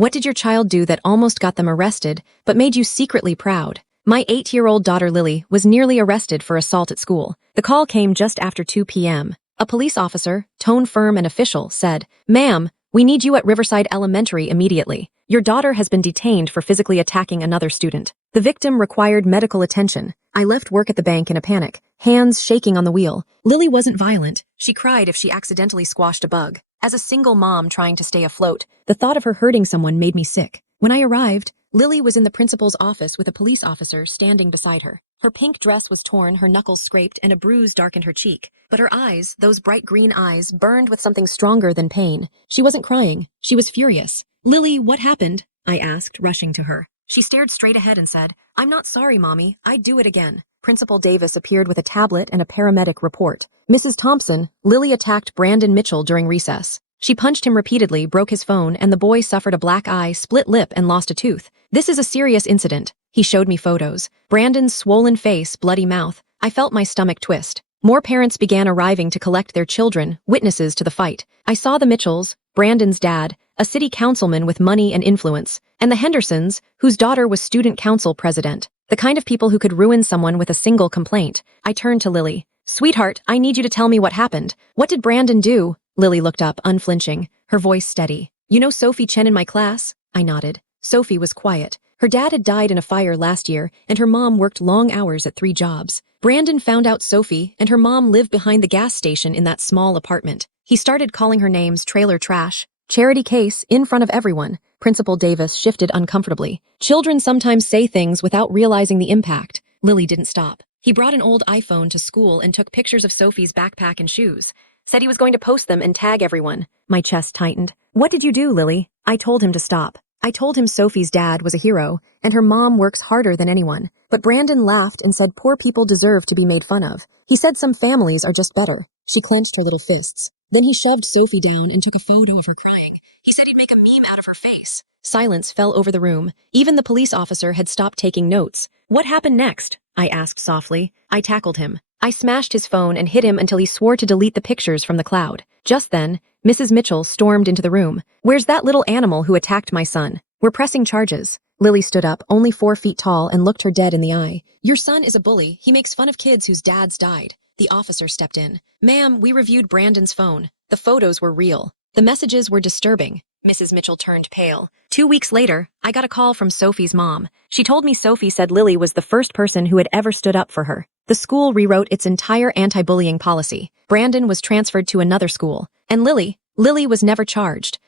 What did your child do that almost got them arrested, but made you secretly proud? My 8-year-old daughter Lily was nearly arrested for assault at school. The call came just after 2 p.m. A police officer, tone firm and official, said, "Ma'am, we need you at Riverside Elementary immediately. Your daughter has been detained for physically attacking another student." The victim required medical attention. I left work at the bank in a panic, hands shaking on the wheel. Lily wasn't violent. She cried if she accidentally squashed a bug. As a single mom trying to stay afloat, the thought of her hurting someone made me sick. When I arrived, Lily was in the principal's office with a police officer standing beside her. Her pink dress was torn, her knuckles scraped, and a bruise darkened her cheek. But her eyes, those bright green eyes, burned with something stronger than pain. She wasn't crying. She was furious. "Lily, what happened?" I asked, rushing to her. She stared straight ahead and said, "I'm not sorry, Mommy. I'd do it again." Principal Davis appeared with a tablet and a paramedic report. "Mrs. Thompson, Lily attacked Brandon Mitchell during recess. She punched him repeatedly, broke his phone, and the boy suffered a black eye, split lip, and lost a tooth. This is a serious incident." He showed me photos. Brandon's swollen face, bloody mouth. I felt my stomach twist. More parents began arriving to collect their children, witnesses to the fight. I saw the Mitchells, Brandon's dad, a city councilman with money and influence, and the Hendersons, whose daughter was student council president. The kind of people who could ruin someone with a single complaint. I turned to Lily. "Sweetheart, I need you to tell me what happened. What did Brandon do?" Lily looked up, unflinching, her voice steady. "You know Sophie Chen in my class?" I nodded. Sophie was quiet. Her dad had died in a fire last year, and her mom worked long hours at 3 jobs. Brandon found out Sophie and her mom lived behind the gas station in that small apartment. He started calling her names trailer trash, charity case, in front of everyone. Principal Davis shifted uncomfortably. "Children sometimes say things without realizing the impact." Lily didn't stop. "He brought an old iPhone to school and took pictures of Sophie's backpack and shoes. Said he was going to post them and tag everyone." My chest tightened. "What did you do, Lily?" I told him to stop. I told him Sophie's dad was a hero, and her mom works harder than anyone. But Brandon laughed and said poor people deserve to be made fun of. He said some families are just better. She clenched her little fists. Then he shoved Sophie down and took a photo of her crying. He said he'd make a meme out of her face. Silence fell over the room. Even the police officer had stopped taking notes. "What happened next?" I asked softly. I tackled him. I smashed his phone and hit him until he swore to delete the pictures from the cloud. Just then, Mrs. Mitchell stormed into the room. "Where's that little animal who attacked my son? We're pressing charges." Lily stood up, only 4 feet tall, and looked her dead in the eye. "Your son is a bully. He makes fun of kids whose dads died." The officer stepped in. "Ma'am, we reviewed Brandon's phone. The photos were real. The messages were disturbing." Mrs. Mitchell turned pale. 2 weeks later, I got a call from Sophie's mom. She told me Sophie said Lily was the first person who had ever stood up for her. The school rewrote its entire anti-bullying policy. Brandon was transferred to another school. And Lily was never charged.